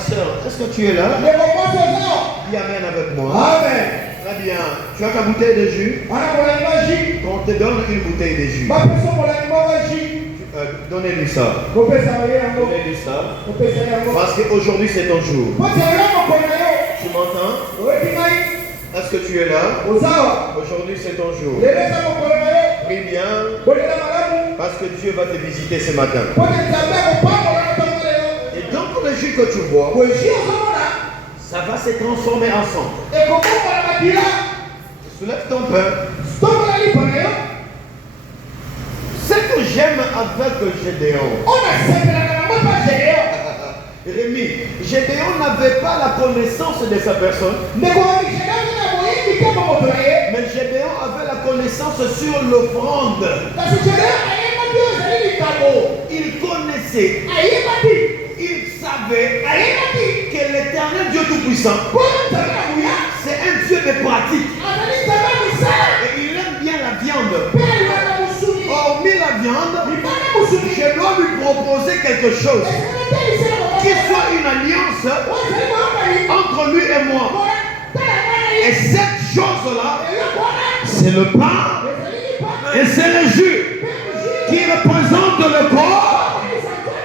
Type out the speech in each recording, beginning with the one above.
sœur, est-ce que tu es là? Dis Amen avec moi. Amen. Très bien. Tu as ta bouteille de jus? On te donne une bouteille de jus. Donnez-lui ça. Donnez-lui ça. Parce qu'aujourd'hui c'est ton jour. Tu m'entends? Est-ce que tu es là? Aujourd'hui c'est ton jour. Prie bien. Parce que Dieu va te visiter ce matin. Et donc le jus que tu bois, ça va se transformer en sang. Soulève ton pain. Ce que j'aime avec Gédéon, Rémi, Gédéon n'avait pas la connaissance de sa personne, mais Gédéon avait la connaissance sur l'offrande. Il connaissait, il savait que l'Éternel Dieu Tout-Puissant, c'est un Dieu de pratique. Et il aime bien la viande. Hormis la viande, je dois lui proposer quelque chose qui soit une alliance entre lui et moi. Et cette chose-là, c'est le pain et c'est le jus qui représente le corps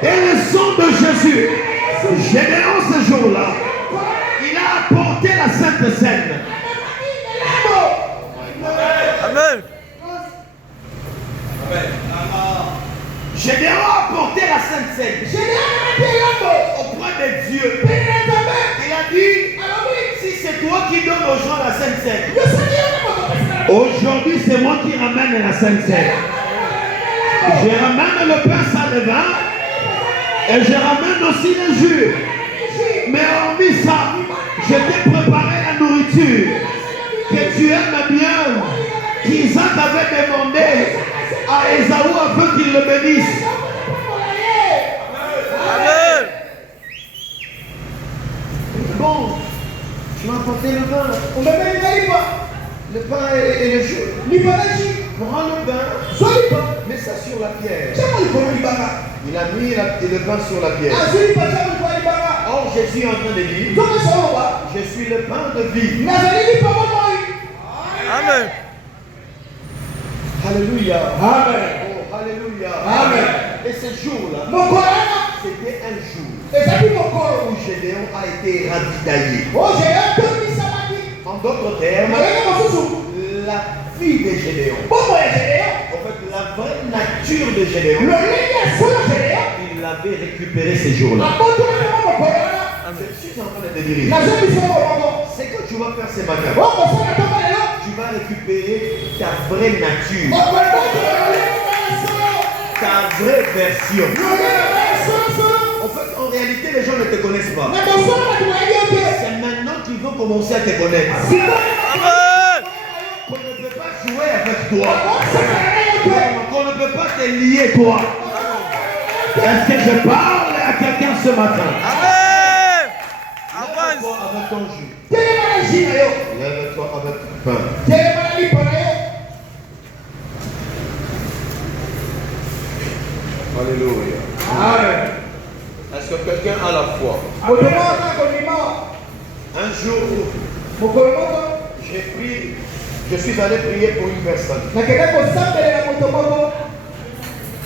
et le sang de Jésus. Gédéon ce jour-là, il a apporté la Sainte Seine. Amen. Gédéon a apporté la Sainte Seine auprès de Dieu. Il a dit, si c'est toi qui donnes aux gens la Sainte Seine, aujourd'hui c'est moi qui ramène la Sainte Seine. Je ramène le pain sans levain et je ramène aussi le jus. Mais hormis ça, je t'ai préparé la nourriture que tu aimes bien, qu'Isaac avait demandé à Ésaü afin qu'il le bénisse. Amen. Bon, tu m'as apporté le pain. Le pain et le jus. Prends le pain, mets ça sur la pierre. Il a mis le pain sur la pierre. Or, Jésus est en train de dire, je suis le pain de vie. Amen. Alléluia. Amen. Oh, alléluia. Amen. Et ce jour-là, c'était un jour où Gédéon a été ravitaillé. En d'autres termes, la vie de Gédéon, en fait, la vraie nature de Gédéon, il l'avait récupéré ces jours-là. Je suis en train de te dire, ce que tu vas faire ce matin, tu vas récupérer ta vraie nature, ta vraie version. En fait, en réalité, les gens ne te connaissent pas. C'est maintenant qu'ils vont commencer à te connaître. On ne peut pas jouer avec toi. On ne peut pas te lier toi. Est-ce que je parle à quelqu'un ce matin? Amen. Lève-toi avec ton jus. Lève-toi avec ton pain. Alléluia. Amen. Est-ce que quelqu'un a la foi? Un jour, j'ai prié. Je suis allé prier pour une personne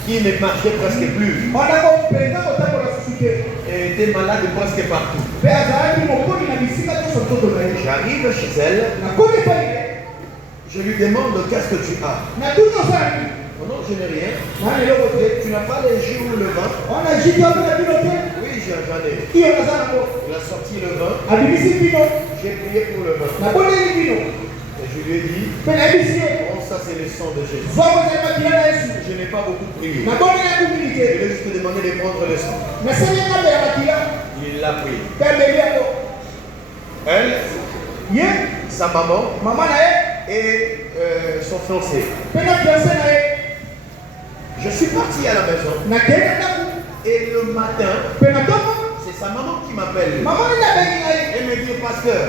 qui ne marchait presque plus et était malade presque partout. J'arrive chez elle, je lui demande qu'est-ce que tu as. Oh non, je n'ai rien. Tu n'as pas les jus ou le vin? Oui, j'en ai. Il a sorti le vin. J'ai prié pour le vin. Et je lui ai dit, oh, ça c'est le sang de Jésus. Je n'ai pas beaucoup prié. Je lui ai juste demandé de prendre le sang. Il l'a pris. Elle, sa maman et son fiancé. Je suis parti à la maison. Et le matin, c'est sa maman qui m'appelle. Elle me dit, pasteur,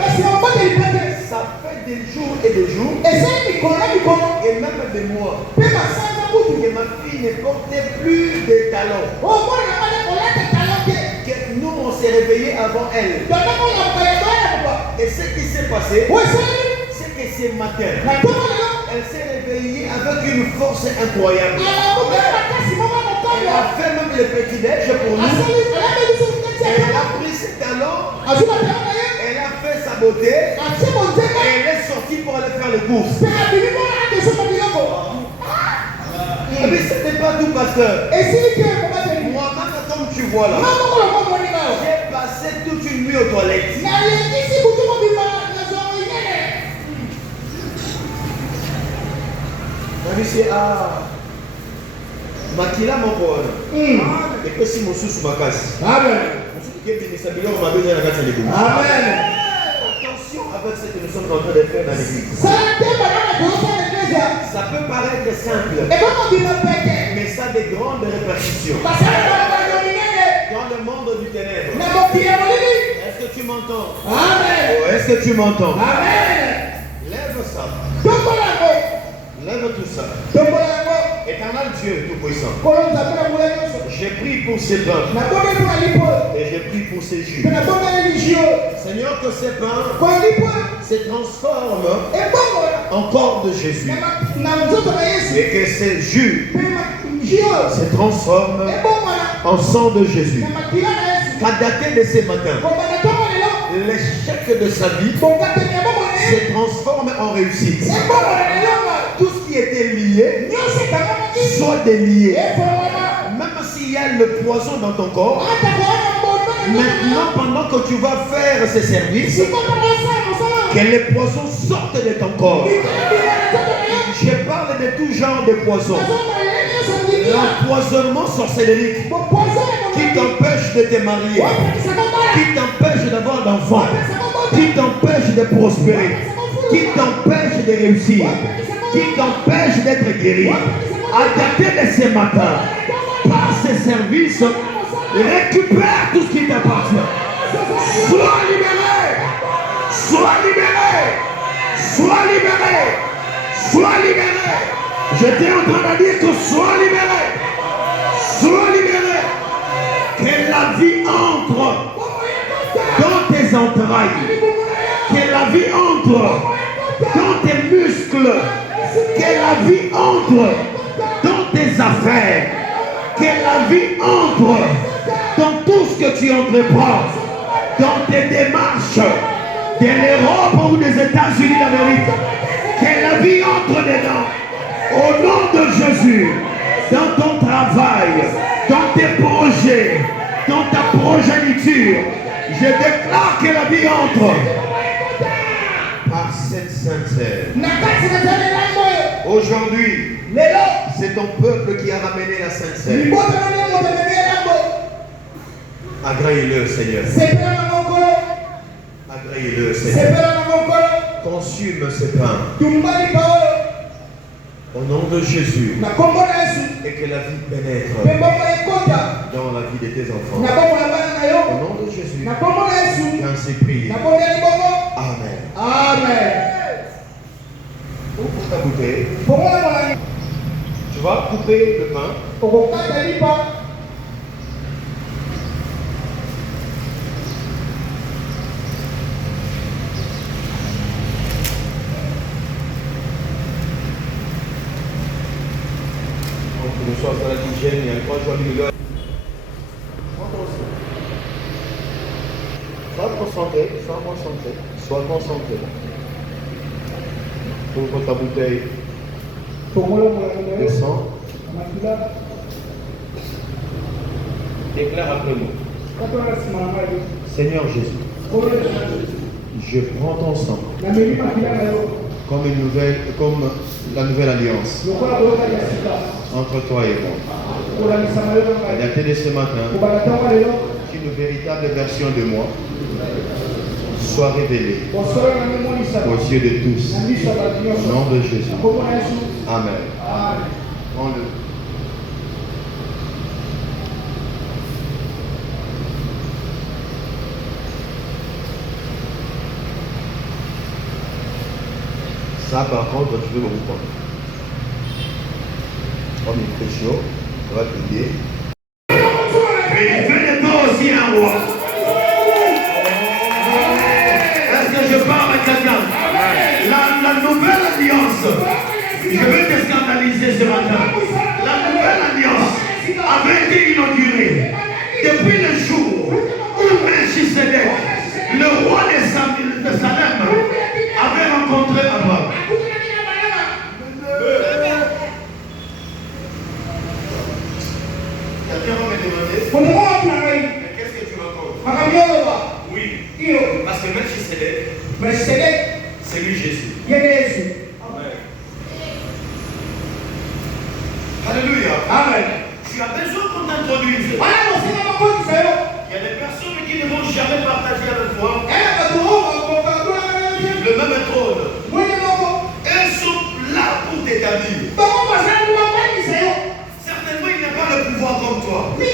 ça fait des jours et des jours, et même des mois, que ma fille ne portait plus de talons. Que nous, on se s'est réveillé avant elle. Et ce qui s'est passé, c'est que ce matin, elle s'est réveillée avec une force incroyable. Elle a fait même le petit-déj pour nous. Elle a pris ses talons. Elle a fait sa beauté. Et elle est sortie pour aller faire les courses. Mais ce n'est pas tout, pasteur. Moi-même, comme tu vois là, j'ai passé toute une nuit aux toilettes. Makila moko et que si mon sous makasi. Amen. Attention avec ce que nous sommes en train de faire dans l'église. Ça peut paraître simple, mais ça a des grandes répercussions dans le monde du ténèbre. Est-ce que tu m'entends? Amen. Oh, est-ce que tu m'entends? Amen. Lève ça. Lève tout ça. Éternel Dieu Tout-Puissant, j'ai prié pour ces pains et j'ai prié pour ces jus. Seigneur, que ces pains se transforment en corps de Jésus et que ces jus se transforment en sang de Jésus. Qu'à dater de ce matin, l'échec de sa vie se transforme en réussite. Tout ce qui était lié soit délié. Même s'il y a le poison dans ton corps, maintenant pendant que tu vas faire ce service, que les poisons sortent de ton corps. Je parle de tout genre de poison. L'empoisonnement sorcellerie qui t'empêche de te marier, qui t'empêche d'avoir d'enfants, qui t'empêche de prospérer, qui t'empêche de réussir, qui t'empêche d'être guéri. À dater de ce matin, par ce service, récupère tout ce qui t'appartient. Sois libéré, sois libéré, sois libéré, sois libéré. J'étais en train de dire que sois libéré, sois libéré. Que la vie entre dans tes entrailles, que la vie entre dans tes muscles, que la vie entre dans tes affaires, que la vie entre dans tout ce que tu entreprends, dans tes démarches de l'Europe ou des États-Unis d'Amérique, que la vie entre dedans, au nom de Jésus, dans ton travail, dans tes projets, dans ta progéniture, je déclare que la vie entre par cette sincère. Aujourd'hui, c'est ton peuple qui a ramené la sincère. Agrée-le, Seigneur. Agrée-le, Seigneur. Consume ce pain. Au nom de Jésus. Et que la vie pénètre dans la vie de tes enfants. Au nom de Jésus. J'ai ainsi prié. Amen. Amen. Pour ta bouteille, tu vas couper le pain. Donc, nous sommes dans la hygiène, il y a 3 jours de l'heure. Sois concentré, sois concentré, sois concentré. Ouvre ta bouteille de sang. Déclare après nous. Seigneur Jésus, je prends ton sang comme la nouvelle alliance entre toi et moi. À dater de ce matin, qu'une véritable version de moi soit révélée aux yeux de tous. Au nom de Jésus. Amen. Prends-le. Ça, par contre, tu veux le reprendre. Comme une pression, on va t'aider. Mais il fait de toi aussi un roi. Je veux te scandaliser ce matin. La nouvelle alliance avait été inaugurée depuis le jour où Melchisedec, le roi de Salem, avait rencontré Abraham. Quelqu'un va me demander, qu'est-ce que tu racontes? Oui, parce que Melchisedec, c'est lui Jésus. Amen. Alléluia. Amen. Tu as besoin qu'on t'introduise. Il y a des personnes qui ne vont jamais partager avec toi le même trône. Elles sont là pour t'établir. Certainement, il n'a pas le pouvoir comme toi. Mais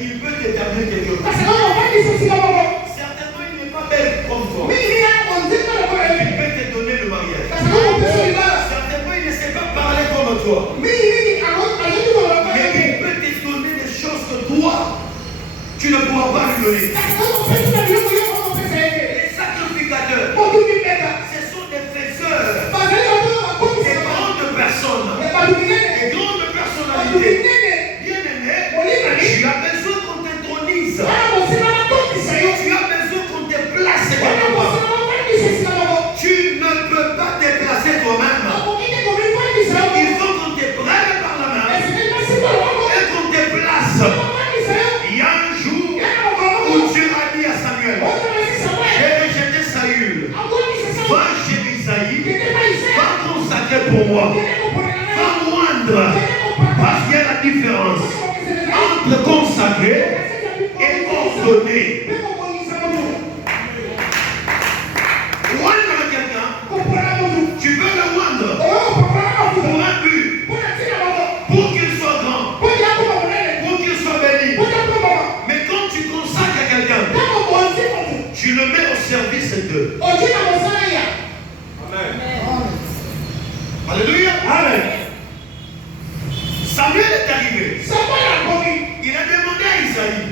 il peut t'établir quelque part. Certainement, il n'est pas belle comme toi. Il peut te donner le mariage. Certainement, il ne sait pas parler comme toi. Mais il peut te donner des choses que toi, tu ne pourras pas lui donner. Les sacrificateurs, ce sont des faiseurs, des grandes personnes, des grandes personnalités. Bien-aimé, tu as besoin qu'on t'intronise. Tu as besoin qu'on te place quelque part. Tu ne peux pas te placer toi-même. Il faut qu'on te prenne par la main et qu'on te place. Il y a un jour où Dieu a dit à Samuel, j'ai rejeté Saül, va chez Isaïe, va consacrer pour moi, va moindre, parce qu'il y a la différence entre consacrer et ordonner. Moindre quelqu'un, tu veux le moindre pour un but, pour qu'il soit grand, pour qu'il soit béni. Mais quand tu consacres à quelqu'un, tu le mets au service d'eux. Amen. Alléluia. Amen. Samuel est arrivé. Il a demandé à Isaïe,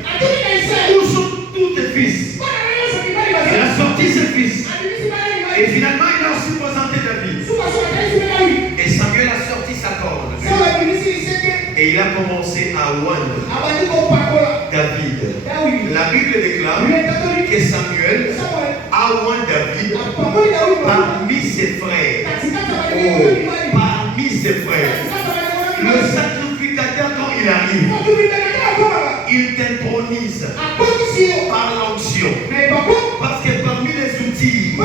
où sont tous tes fils? Il a sorti ses fils. Et finalement, il a aussi présenté David. Et Samuel a sorti sa corde. Et il a commencé à oindre David. La Bible déclare que Samuel a oint David parmi ses frères. Oh, parmi ses frères. Le sacrificateur, quand il arrive, il t'intronise par l'onction. Parce que parmi les outils du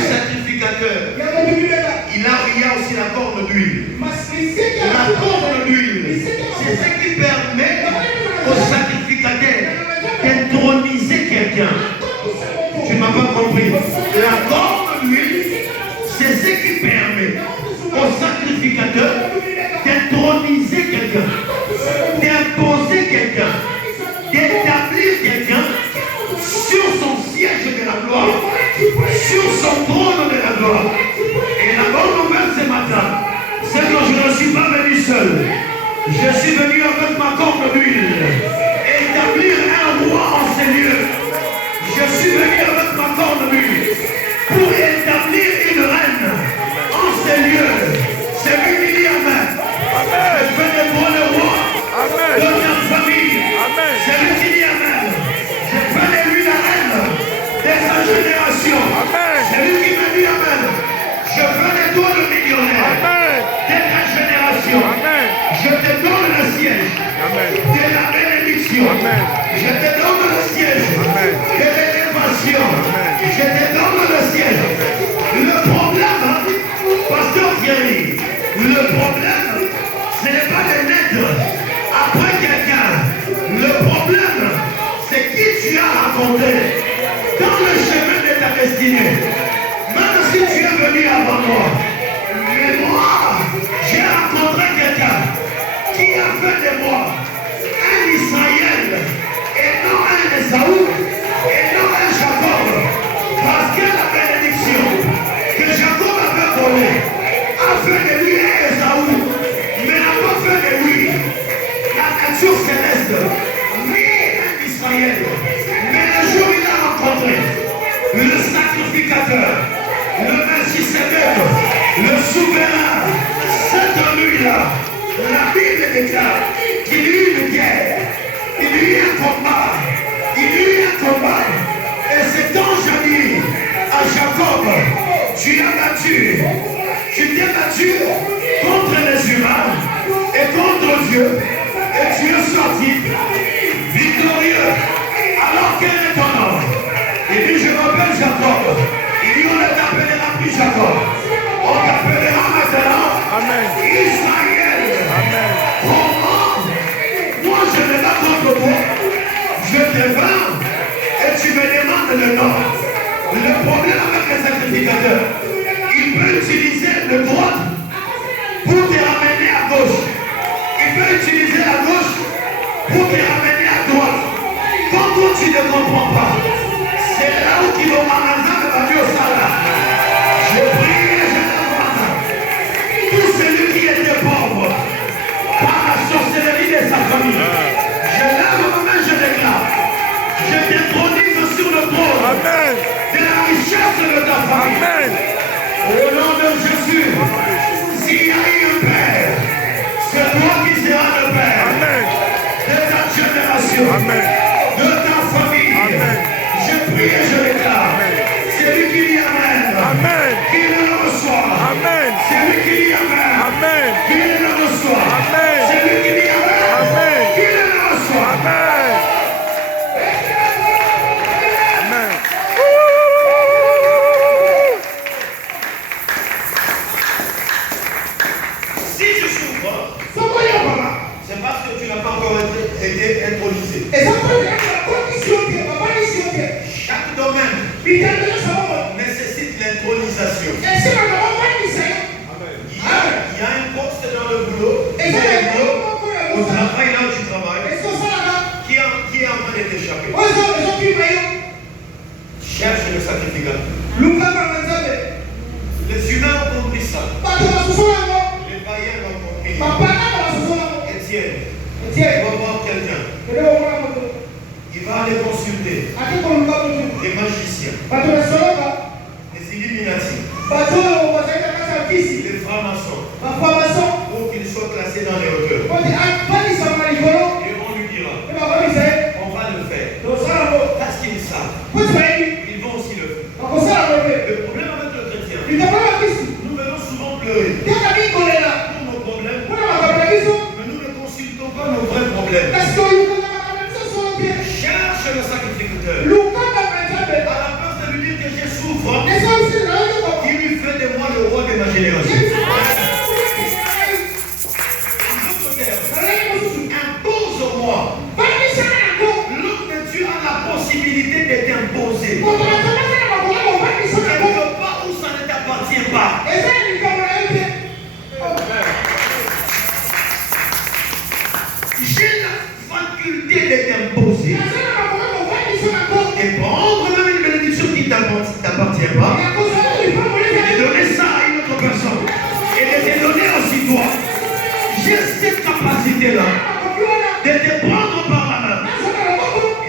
sacrificateur, il y a aussi la corne d'huile. La corne d'huile, c'est ce qui permet au sacrificateur d'introniser quelqu'un. Tu ne m'as pas compris. La corne d'huile, c'est ce qui permet au sacrificateur d'introniser quelqu'un, d'imposer quelqu'un, d'établir quelqu'un sur son siège de la gloire, sur son trône de la gloire. Et la bonne nouvelle ce matin, c'est que je ne suis pas venu seul. Je suis venu avec ma corne d'huile, établir un roi en ces lieux. Je suis venu avec ma corne d'huile pour établir une reine en ces lieux. C'est lui qui dit Amen. Je veux dévoiler le roi de ta famille. C'est lui qui dit Amen. Je veux élever la reine de sa génération. C'est lui qui me dit Amen. Je veux les doigts de millionnaire de ta génération. Je te donne le siège de la bénédiction. Je te donne le siège de l'élévation. Je te donne le siège. Le problème, pasteur Thierry, le problème, ce n'est pas de naître après quelqu'un. Le problème, c'est qui tu as rencontré dans le chemin de ta destinée. Même si tu es venu avant moi, mais moi, j'ai rencontré quelqu'un qui a fait de moi un Israël et non un Esaü et non un Jacob. Parce que la bénédiction que Jacob avait volée a fait de lui un Esaü, mais n'a pas fait de lui la nature céleste, ni un Israël. Mais le jour où il a rencontré le sacrificateur, le Melchisedec, souverain, cette nuit-là, la Bible déclare qu'il y eut une guerre, il y eut un combat, Et cet ange a dit à Jacob, tu t'es battu contre les humains et contre Dieu, et tu es sorti victorieux. Alors quel est ton nom? Il dit, je m'appelle Jacob. Il dit, on ne t'appellera plus Jacob. On t'appellera maintenant Israël. Comment? Moi, je ne pas contre toi. Je te vends et tu me demandes le nom. Le problème avec les sacrificateurs, il peut utiliser le droit pour te ramener à gauche. Il peut utiliser la gauche pour te ramener à droite. Quand toi tu ne comprends pas, c'est là où tu vas m'amener à Dieu Salah. Je prie et je demande. Tout celui qui était pauvre par la sorcellerie de sa famille, je lève ma main, je déclare. Je t'introduise sur le trône de la richesse de ta famille. Au nom de Jésus, s'il y a eu un père, c'est toi qui seras le père de ta génération, de ta famille. Je prie et je déclare. C'est lui qui dit Amen, qui le reçoit. C'est lui qui dit Amen, qui le reçoit. C'est lui qui dit Amen, qui le reçoit. C'est parce que tu n'as pas encore été intronisé. Chaque domaine nécessite l'intronisation. Il y a un poste dans le boulot, au travail là où tu travailles, qui est en train de t'échapper. Cherche le sacrificateur. Les humains ont compris ça. Les païens ont compris. Étienne, il va voir quelqu'un. Il va aller consulter les magiciens, les illuminati, les francs-maçons, pour qu'ils soient classés dans les hauteurs. Et on lui dira, on va le faire. Parce qu'ils savent, ils vont aussi le faire. Le problème avec le chrétien, nous venons souvent pleurer pour nos problèmes, mais nous ne consultons pas nos vrais problèmes. Cherche le sacrificateur. À la place de lui dire que je souffre, il lui fait de moi le roi de ma génération. Impose-moi. L'homme de Dieu a la possibilité de t'imposer. Quelque part où ça ne t'appartient pas. J'ai la faculté de t'imposer. Et prendre même une bénédiction qui ne t'appartient pas. Et de donner ça à une autre personne. Et de te donner aussi toi. J'ai cette capacité-là de te prendre par la main.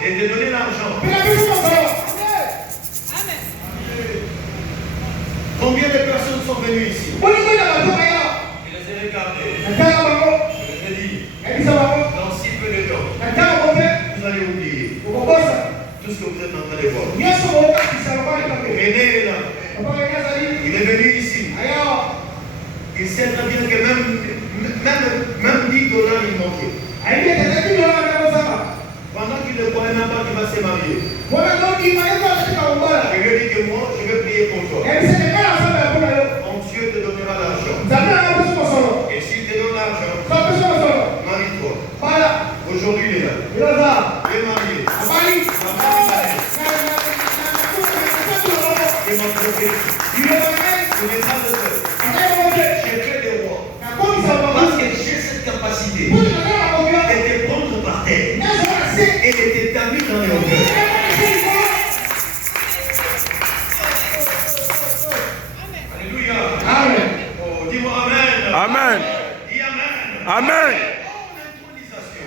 Et de te donner l'argent. Combien de personnes sont venues ici? Je les ai regardées. Je les ai dit. Dans si peu de temps, vous allez oublier tout ce que vous êtes en train de voir. René est là. Il est venu ici. Il sait très bien que même 10 dollars il manquait. Pendant qu'il ne connaît même pas qu'il va se marier. Je lui ai dit que moi, je vais prier pour toi. Ton Dieu te donnera l'argent. Et s'il te donne l'argent, marie-toi. Aujourd'hui, il est là. Il est marié. Il m'a trompé. Tu n'es pas le seul. J'ai fait des rois. Parce que j'ai cette capacité de te prendre par terre et de t'établir dans les hauteurs. Alléluia. Amen. Oh, dis-moi Amen. Amen. Dis Amen. Amen. L'intronisation.